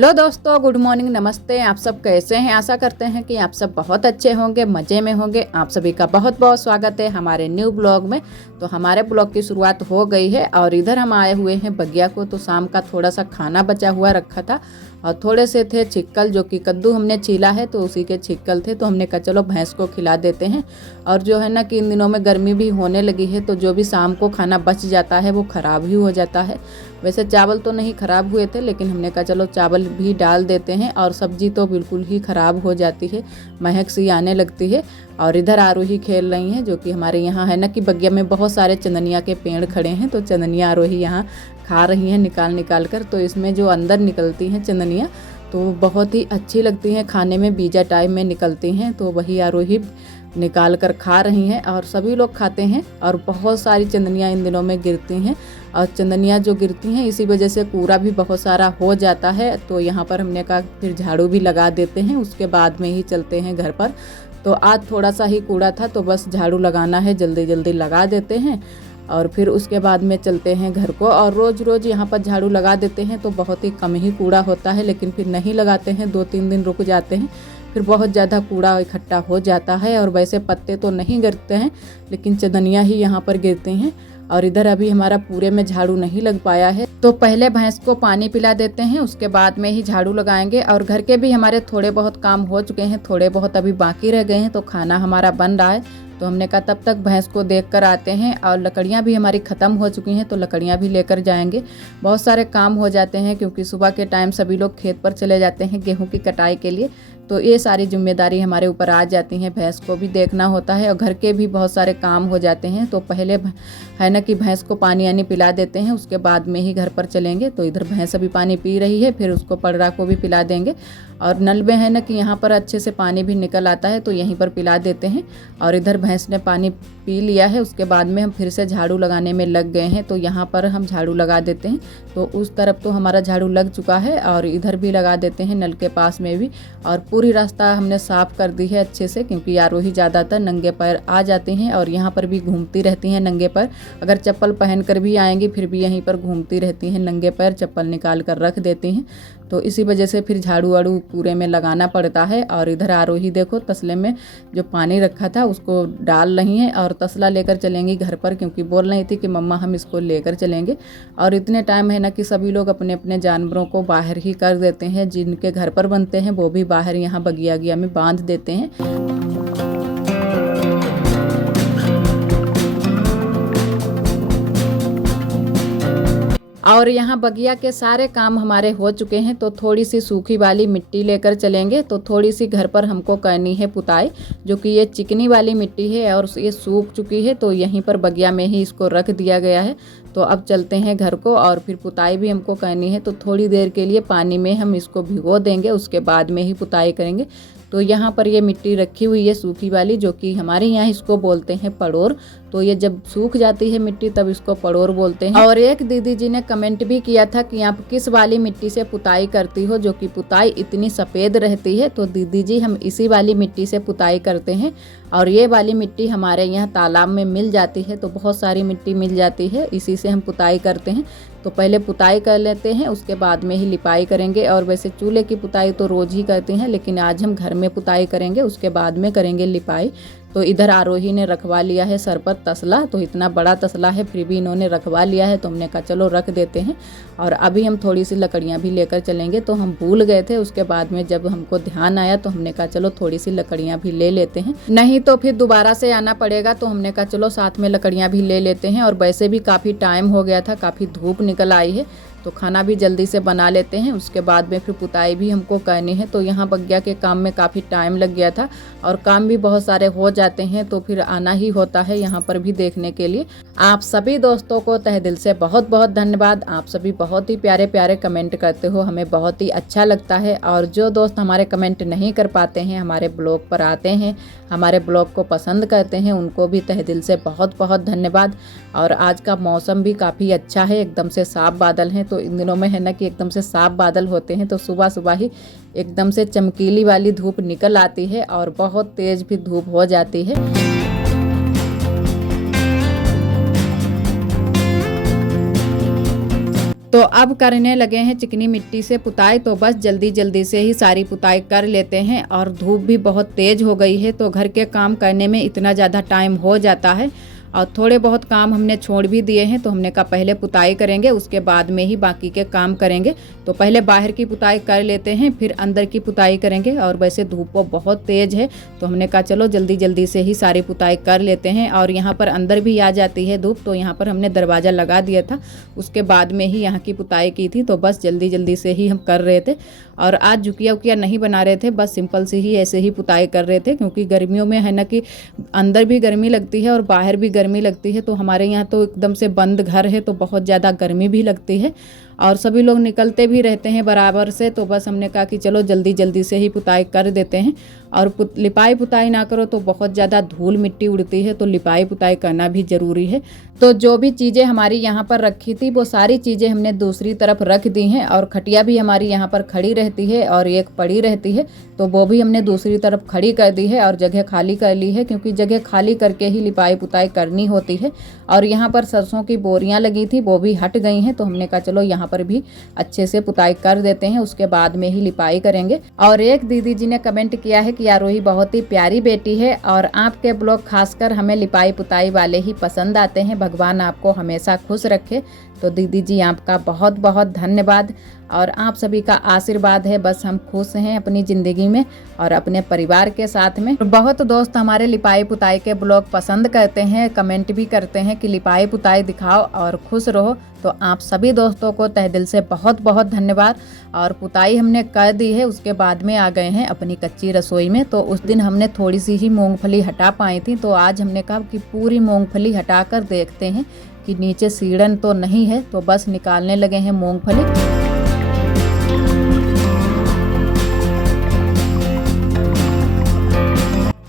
Hello दोस्तों, good morning, नमस्ते। आप सब कैसे हैं? आशा करते हैं कि आप सब बहुत अच्छे होंगे, मज़े में होंगे। आप सभी का बहुत बहुत स्वागत है हमारे न्यू ब्लॉग में। तो हमारे ब्लॉग की शुरुआत हो गई है और इधर हम आए हुए हैं बगिया को। तो शाम का थोड़ा सा खाना बचा हुआ रखा था और थोड़े से थे छिक्कल, जो कि कद्दू हमने छीला है तो उसी के छिक्कल थे। तो हमने कहा चलो भैंस को खिला देते हैं। और जो है ना कि इन दिनों में गर्मी भी होने लगी है, तो जो भी शाम को खाना बच जाता है वो ख़राब ही हो जाता है। वैसे चावल तो नहीं ख़राब हुए थे, लेकिन हमने कहा चलो चावल भी डाल देते हैं। और सब्ज़ी तो बिल्कुल ही ख़राब हो जाती है, महक सी आने लगती है। और इधर आरोही खेल रही हैं, जो कि हमारे यहाँ है ना कि बगिया में बहुत सारे चंदनिया के पेड़ खड़े हैं। तो चंदनिया आरोही यहाँ खा रही हैं निकाल निकाल कर। तो इसमें जो अंदर निकलती हैं चंदनिया तो बहुत ही अच्छी लगती हैं खाने में, बीजा टाइप में निकलती हैं। तो वही आरोही निकाल कर खा रही हैं और सभी लोग खाते हैं। और बहुत सारी चंदनिया इन दिनों में गिरती हैं और चंदनिया जो गिरती हैं इसी वजह से कूड़ा भी बहुत सारा हो जाता है। तो यहाँ पर हमने कहा फिर झाड़ू भी लगा देते हैं, उसके बाद में ही चलते हैं घर पर। तो आज थोड़ा सा ही कूड़ा था तो बस झाड़ू लगाना है, जल्दी जल्दी लगा देते हैं और फिर उसके बाद में चलते हैं घर को। और रोज़ रोज़ यहाँ पर झाड़ू लगा देते हैं तो बहुत ही कम ही कूड़ा होता है, लेकिन फिर नहीं लगाते हैं, 2-3 दिन रुक जाते हैं, फिर बहुत ज़्यादा कूड़ा इकट्ठा हो जाता है। और वैसे पत्ते तो नहीं गिरते हैं, लेकिन चंदनिया ही यहाँ पर गिरते हैं। और इधर अभी हमारा पूरे में झाड़ू नहीं लग पाया है, तो पहले भैंस को पानी पिला देते हैं, उसके बाद में ही झाड़ू लगाएंगे। और घर के भी हमारे थोड़े बहुत काम हो चुके हैं, थोड़े बहुत अभी बाकी रह गए हैं। तो खाना हमारा बन रहा है, तो हमने कहा तब तक भैंस को देख कर आते हैं। और लकड़ियाँ भी हमारी ख़त्म हो चुकी हैं, तो लकड़ियाँ भी लेकर जाएंगे। बहुत सारे काम हो जाते हैं क्योंकि सुबह के टाइम सभी लोग खेत पर चले जाते हैं गेहूं की कटाई के लिए। तो ये सारी जिम्मेदारी हमारे ऊपर आ जाती हैं, भैंस को भी देखना होता है और घर के भी बहुत सारे काम हो जाते हैं। तो पहले है ना कि भैंस को पानी आनी पिला देते हैं, उसके बाद में ही घर पर चलेंगे। तो इधर भैंस अभी पानी पी रही है, फिर उसको पड़रा को भी पिला देंगे। और नल में है ना कि यहाँ पर अच्छे से पानी भी निकल आता है, तो यहीं पर पिला देते हैं। और इधर भैंस ने पानी पी लिया है, उसके बाद में हम फिर से झाड़ू लगाने में लग गए हैं। तो यहाँ पर हम झाड़ू लगा देते हैं, तो उस तरफ तो हमारा झाड़ू लग चुका है और इधर भी लगा देते हैं नल के पास में भी। और पूरी रास्ता हमने साफ़ कर दी है अच्छे से, क्योंकि आरोही ज़्यादातर नंगे पैर आ जाती हैं और यहाँ पर भी घूमती रहती हैं नंगे पैर। अगर चप्पल पहन कर भी आएंगी फिर भी यहीं पर घूमती रहती हैं नंगे पैर, चप्पल निकाल कर रख देती हैं। तो इसी वजह से फिर झाड़ू वाड़ू पूरे में लगाना पड़ता है। और इधर आरोही देखो तसले में जो पानी रखा था उसको डाल रही हैं और तसला लेकर चलेंगी घर पर, क्योंकि बोल रही थी कि मम्मा हम इसको लेकर चलेंगे। और इतने टाइम है ना कि सभी लोग अपने अपने जानवरों को बाहर ही कर देते हैं, जिनके घर पर बनते हैं वो भी बाहर यहाँ बगिया में बांध देते हैं। और यहाँ बगिया के सारे काम हमारे हो चुके हैं, तो थोड़ी सी सूखी वाली मिट्टी लेकर चलेंगे। तो थोड़ी सी घर पर हमको करनी है पुताई, जो कि ये चिकनी वाली मिट्टी है और ये सूख चुकी है, तो यहीं पर बगिया में ही इसको रख दिया गया है। तो अब चलते हैं घर को और फिर पुताई भी हमको करनी है। तो थोड़ी देर के लिए पानी में हम इसको भिगो देंगे, उसके बाद में ही पुताई करेंगे। तो यहाँ पर ये मिट्टी रखी हुई है सूखी वाली, जो कि हमारे यहाँ इसको बोलते हैं पड़ोर। तो ये जब सूख जाती है मिट्टी तब इसको पड़ोर बोलते हैं। और एक दीदी जी ने कमेंट भी किया था कि आप किस वाली मिट्टी से पुताई करती हो, जो कि पुताई इतनी सफ़ेद रहती है। तो दीदी जी हम इसी वाली मिट्टी से पुताई करते हैं। और ये वाली मिट्टी हमारे यहाँ तालाब में मिल जाती है, तो बहुत सारी मिट्टी मिल जाती है, इसी से हम पुताई करते हैं। तो पहले पुताई कर लेते हैं, उसके बाद में ही लिपाई करेंगे। और वैसे चूल्हे की पुताई तो रोज़ ही करते हैं, लेकिन आज हम घर में पुताई करेंगे, उसके बाद में करेंगे लिपाई। तो इधर आरोही ने रखवा लिया है सर पर तसला, तो इतना बड़ा तसला है फिर भी इन्होंने रखवा लिया है, तो हमने कहा चलो रख देते हैं। और अभी हम थोड़ी सी लकड़ियाँ भी लेकर चलेंगे। तो हम भूल गए थे, उसके बाद में जब हमको ध्यान आया तो हमने कहा चलो थोड़ी सी लकड़ियाँ भी ले लेते हैं, नहीं तो फिर दोबारा से आना पड़ेगा। तो हमने कहा चलो साथ में लकड़ियाँ भी ले लेते हैं। और वैसे भी काफ़ी टाइम हो गया था, काफ़ी धूप निकल आई है, तो खाना भी जल्दी से बना लेते हैं, उसके बाद में फिर पुताई भी हमको करनी है। तो यहाँ बगिया के काम में काफ़ी टाइम लग गया था और काम भी बहुत सारे हो जाते हैं, तो फिर आना ही होता है यहाँ पर भी देखने के लिए। आप सभी दोस्तों को तहे दिल से बहुत बहुत धन्यवाद। आप सभी बहुत ही प्यारे प्यारे कमेंट करते हो, हमें बहुत ही अच्छा लगता है। और जो दोस्त हमारे कमेंट नहीं कर पाते हैं, हमारे ब्लॉग पर आते हैं, हमारे ब्लॉग को पसंद करते हैं, उनको भी तहे दिल से बहुत बहुत धन्यवाद। और आज का मौसम भी काफ़ी अच्छा है, एकदम से साफ बादल हैं। तो इन दिनों में है ना कि एकदम से साफ बादल होते हैं, तो सुबह सुबह ही एकदम से चमकीली वाली धूप निकल आती है और बहुत तेज़ भी धूप हो जाती है। तो तो अब करने लगे हैं चिकनी मिट्टी से पुताई। तो बस जल्दी जल्दी से ही सारी पुताई कर लेते हैं। और धूप भी बहुत तेज़ हो गई है तो घर के काम करने में इतना ज़्यादा टाइम हो जाता है। और थोड़े बहुत काम हमने छोड़ भी दिए हैं, तो हमने कहा पहले पुताई करेंगे, उसके बाद में ही बाकी के काम करेंगे। तो पहले बाहर की पुताई कर लेते हैं, फिर अंदर की पुताई करेंगे। और वैसे धूप बहुत तेज़ है तो हमने कहा चलो जल्दी जल्दी से ही सारी पुताई कर लेते हैं। और यहाँ पर अंदर भी आ जाती है धूप, तो यहाँ पर हमने दरवाज़ा लगा दिया था, उसके बाद में ही यहाँ की पुताई की थी। तो बस जल्दी जल्दी से ही हम कर रहे थे। और आज झुकिया उकिया नहीं बना रहे थे, बस सिंपल से ही ऐसे ही पुताई कर रहे थे, क्योंकि गर्मियों में है ना कि अंदर भी गर्मी लगती है और बाहर भी गर्मी लगती है। तो हमारे यहाँ तो एकदम से बंद घर है तो बहुत ज़्यादा गर्मी भी लगती है और सभी लोग निकलते भी रहते हैं बराबर से। तो बस हमने कहा कि चलो जल्दी जल्दी से ही पुताई कर देते हैं। और लिपाई पुताई ना करो तो बहुत ज़्यादा धूल मिट्टी उड़ती है, तो लिपाई पुताई करना भी ज़रूरी है। तो जो भी चीज़ें हमारी यहाँ पर रखी थी वो सारी चीज़ें हमने दूसरी तरफ रख दी हैं। और खटिया भी हमारी यहाँ पर खड़ी रहती है और एक पड़ी रहती है, तो वो भी हमने दूसरी तरफ खड़ी कर दी है और जगह खाली कर ली है, क्योंकि जगह खाली करके ही लिपाई पुताई करनी होती है। और यहाँ पर सरसों की बोरियाँ लगी थी वो भी हट गई हैं, तो हमने कहा चलो यहाँ पर भी अच्छे से पुताई कर देते हैं, उसके बाद में ही लिपाई करेंगे। और एक दीदी जी ने कमेंट किया है कि आरोही बहुत ही प्यारी बेटी है और आपके ब्लॉग खासकर हमें लिपाई पुताई वाले ही पसंद आते हैं, भगवान आपको हमेशा खुश रखे। तो दीदी जी आपका बहुत बहुत धन्यवाद और आप सभी का आशीर्वाद है, बस हम खुश हैं अपनी ज़िंदगी में और अपने परिवार के साथ में। बहुत दोस्त हमारे लिपाई पुताई के ब्लॉग पसंद करते हैं, कमेंट भी करते हैं कि लिपाई पुताई दिखाओ और खुश रहो। तो आप सभी दोस्तों को तहे दिल से बहुत बहुत धन्यवाद। और पुताई हमने कर दी है, उसके बाद में आ गए हैं अपनी कच्ची रसोई में। तो उस दिन हमने थोड़ी सी ही मूंगफली हटा पाई थी, तो आज हमने कहा कि पूरी मूंगफली हटा कर देखते हैं कि नीचे सीड़न तो नहीं है। तो बस निकालने लगे हैं मूंगफली।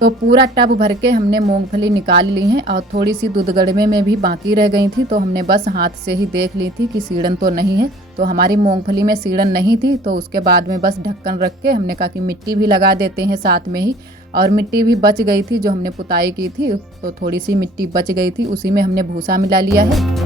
तो पूरा टब भर के हमने मूंगफली निकाल ली हैं और थोड़ी सी दूध गड़मे में भी बाकी रह गई थी, तो हमने बस हाथ से ही देख ली थी कि सीड़न तो नहीं है। तो हमारी मूंगफली में सीड़न नहीं थी, तो उसके बाद में बस ढक्कन रख के हमने कहा कि मिट्टी भी लगा देते हैं साथ में ही। और मिट्टी भी बच गई थी, जो हमने पुताई की थी तो थोड़ी सी मिट्टी बच गई थी, उसी में हमने भूसा मिला लिया है।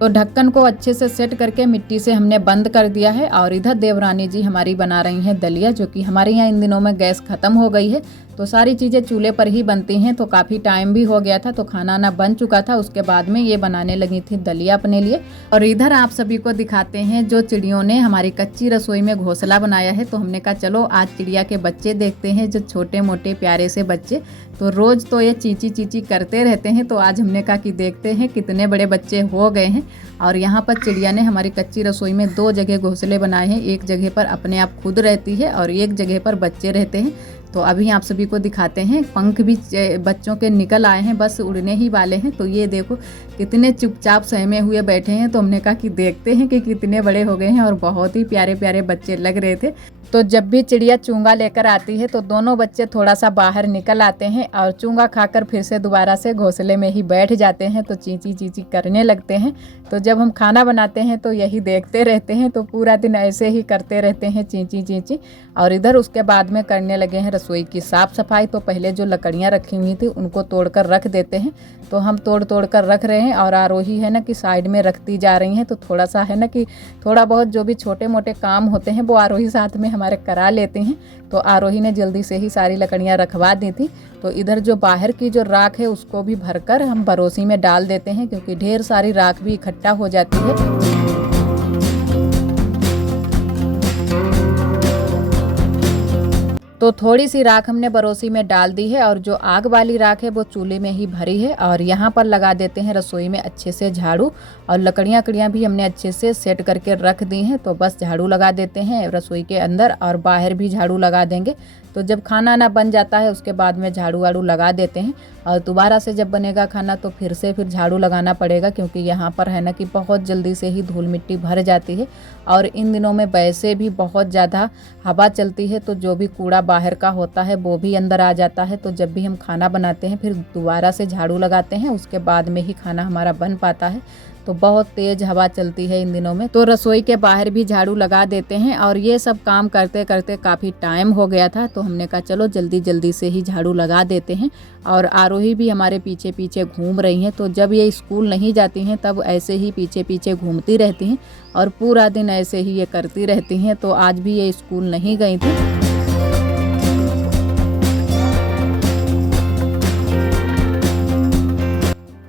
तो ढक्कन को अच्छे से सेट करके मिट्टी से हमने बंद कर दिया है। और इधर देवरानी जी हमारी बना रही हैं दलिया, जो कि हमारे यहाँ इन दिनों में गैस ख़त्म हो गई है, तो सारी चीज़ें चूल्हे पर ही बनती हैं। तो काफ़ी टाइम भी हो गया था, तो खाना ना बन चुका था, उसके बाद में ये बनाने लगी थी दलिया अपने लिए। और इधर आप सभी को दिखाते हैं जो चिड़ियों ने हमारी कच्ची रसोई में घोंसला बनाया है। तो हमने कहा चलो आज चिड़िया के बच्चे देखते हैं, जो छोटे मोटे प्यारे से बच्चे। तो रोज़ तो ये चींची चींची करते रहते हैं, तो आज हमने कहा कि देखते हैं कितने बड़े बच्चे हो गए हैं। और यहाँ पर चिड़िया ने हमारी कच्ची रसोई में 2 जगह घोंसले बनाए हैं, एक जगह पर अपने आप खुद रहती है और एक जगह पर बच्चे रहते हैं। तो अभी आप सभी को दिखाते हैं, पंख भी बच्चों के निकल आए हैं, बस उड़ने ही वाले हैं। तो ये देखो कितने चुपचाप सहमे हुए बैठे हैं। तो हमने कहा कि देखते हैं कि कितने बड़े हो गए हैं और बहुत ही प्यारे प्यारे बच्चे लग रहे थे। तो जब भी चिड़िया चूंगा लेकर आती है तो दोनों बच्चे थोड़ा सा बाहर निकल आते हैं और चूंगा खाकर फिर से दोबारा से घोंसले में ही बैठ जाते हैं, तो चींची चींची करने लगते हैं। तो जब हम खाना बनाते हैं तो यही देखते रहते हैं, तो पूरा दिन ऐसे ही करते रहते हैं चींची चींची। और इधर उसके बाद में करने लगे हैं रसोई की साफ़ सफाई। तो पहले जो लकड़ियाँ रखी हुई थी उनको तोड़कर रख देते हैं, तो हम तोड़ तोड़ कर रख रहे हैं। और आरोही है ना कि साइड में रखती जा रही हैं, तो थोड़ा सा है ना कि थोड़ा बहुत जो भी छोटे मोटे काम होते हैं वो आरोही साथ में हमारे करा लेते हैं। तो आरोही ने जल्दी से ही सारी लकड़ियाँ रखवा दी थी। तो इधर जो बाहर की जो राख है उसको भी भरकर हम बरोसी में डाल देते हैं, क्योंकि ढेर सारी राख भी इकट्ठा हो जाती है। तो थोड़ी सी राख हमने बरोसी में डाल दी है और जो आग वाली राख है वो चूल्हे में ही भरी है। और यहाँ पर लगा देते हैं रसोई में अच्छे से झाड़ू, और लकड़ियाँ भी हमने अच्छे से सेट करके रख दी हैं। तो बस झाड़ू लगा देते हैं रसोई के अंदर और बाहर भी झाड़ू लगा देंगे। तो जब खाना ना बन जाता है उसके बाद में झाड़ू वाड़ू लगा देते हैं, और दोबारा से जब बनेगा खाना तो फिर झाड़ू लगाना पड़ेगा, क्योंकि यहाँ पर है ना कि बहुत जल्दी से ही धूल मिट्टी भर जाती है। और इन दिनों में वैसे भी बहुत ज़्यादा हवा चलती है, तो जो भी कूड़ा बाहर का होता है वो भी अंदर आ जाता है। तो जब भी हम खाना बनाते हैं फिर दोबारा से झाड़ू लगाते हैं, उसके बाद में ही खाना हमारा बन पाता है। तो बहुत तेज हवा चलती है इन दिनों में, तो रसोई के बाहर भी झाड़ू लगा देते हैं। और ये सब काम करते करते काफ़ी टाइम हो गया था, तो हमने कहा चलो जल्दी जल्दी से ही झाड़ू लगा देते हैं। और आरोही भी हमारे पीछे पीछे घूम रही हैं, तो जब ये स्कूल नहीं जाती हैं तब ऐसे ही पीछे पीछे घूमती रहती हैं और पूरा दिन ऐसे ही ये करती रहती हैं। तो आज भी ये स्कूल नहीं गई थी।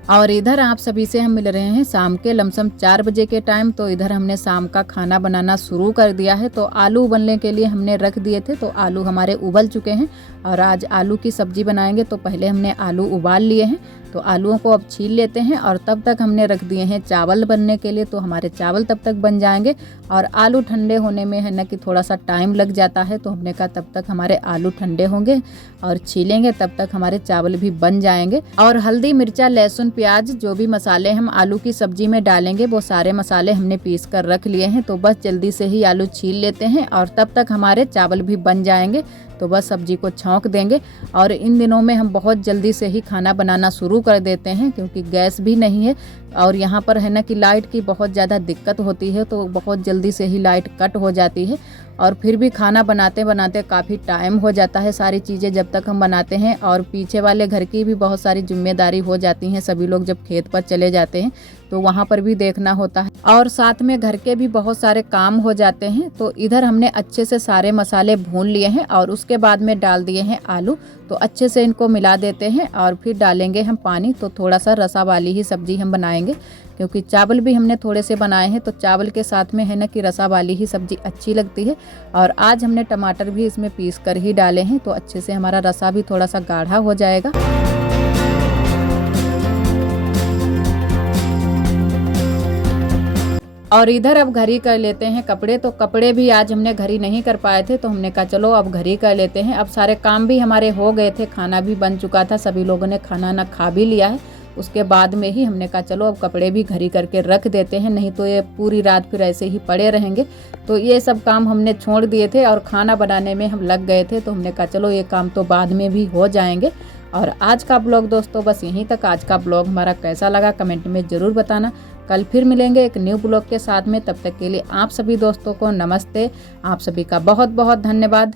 और इधर आप सभी से हम मिल रहे हैं शाम के लमसम 4 बजे के टाइम। तो इधर हमने शाम का खाना बनाना शुरू कर दिया है। तो आलू उबलने के लिए हमने रख दिए थे, तो आलू हमारे उबल चुके हैं और आज आलू की सब्जी बनाएंगे। तो पहले हमने आलू उबाल लिए हैं, तो आलूओं को अब छील लेते हैं। और तब तक हमने रख दिए हैं चावल बनने के लिए, तो हमारे चावल तब तक बन जाएंगे। और आलू ठंडे होने में है ना कि थोड़ा सा टाइम लग जाता है, तो हमने कहा तब तक हमारे आलू ठंडे होंगे और छीलेंगे, तब तक हमारे चावल भी बन जाएंगे। और हल्दी, मिर्चा, लहसुन, प्याज, जो भी मसाले हम आलू की सब्जी में डालेंगे वो सारे मसाले हमने पीस कर रख लिए हैं। तो बस जल्दी से ही आलू छील लेते हैं और तब तक हमारे चावल भी बन जाएंगे। तो बस सब्जी को छौंक देंगे। और इन दिनों में हम बहुत जल्दी से ही खाना बनाना शुरू कर देते हैं, क्योंकि गैस भी नहीं है और यहाँ पर है ना कि लाइट की बहुत ज़्यादा दिक्कत होती है, तो बहुत जल्दी से ही लाइट कट हो जाती है। और फिर भी खाना बनाते बनाते काफ़ी टाइम हो जाता है, सारी चीज़ें जब तक हम बनाते हैं। और पीछे वाले घर की भी बहुत सारी जिम्मेदारी हो जाती हैं, सभी लोग जब खेत पर चले जाते हैं तो वहाँ पर भी देखना होता है और साथ में घर के भी बहुत सारे काम हो जाते हैं। तो इधर हमने अच्छे से सारे मसाले भून लिए हैं और उसके बाद में डाल दिए हैं आलू। तो अच्छे से इनको मिला देते हैं और फिर डालेंगे हम पानी। तो थोड़ा सा रसा वाली ही सब्जी हम बनाएंगे, क्योंकि चावल भी हमने थोड़े से बनाए हैं, तो चावल के साथ में है ना कि रसा वाली ही सब्जी अच्छी लगती है। और आज हमने टमाटर भी इसमें पीस कर ही डाले हैं, तो अच्छे से हमारा रसा भी थोड़ा सा गाढ़ा हो जाएगा। और इधर अब घरी कर लेते हैं कपड़े। तो कपड़े भी आज हमने घरी नहीं कर पाए थे, तो हमने कहा चलो अब घरी कर लेते हैं। अब सारे काम भी हमारे हो गए थे, खाना भी बन चुका था, सभी लोगों ने खाना ना खा भी लिया है। उसके बाद में ही हमने कहा चलो अब कपड़े भी घरी करके रख देते हैं, नहीं तो ये पूरी रात फिर ऐसे ही पड़े रहेंगे। तो ये सब काम हमने छोड़ दिए थे और खाना बनाने में हम लग गए थे, तो हमने कहा चलो ये काम तो बाद में भी हो जाएंगे। और आज का ब्लॉग दोस्तों बस यहीं तक। आज का ब्लॉग हमारा कैसा लगा कमेंट में ज़रूर बताना। कल फिर मिलेंगे एक न्यू ब्लॉग के साथ में, तब तक के लिए आप सभी दोस्तों को नमस्ते। आप सभी का बहुत बहुत धन्यवाद।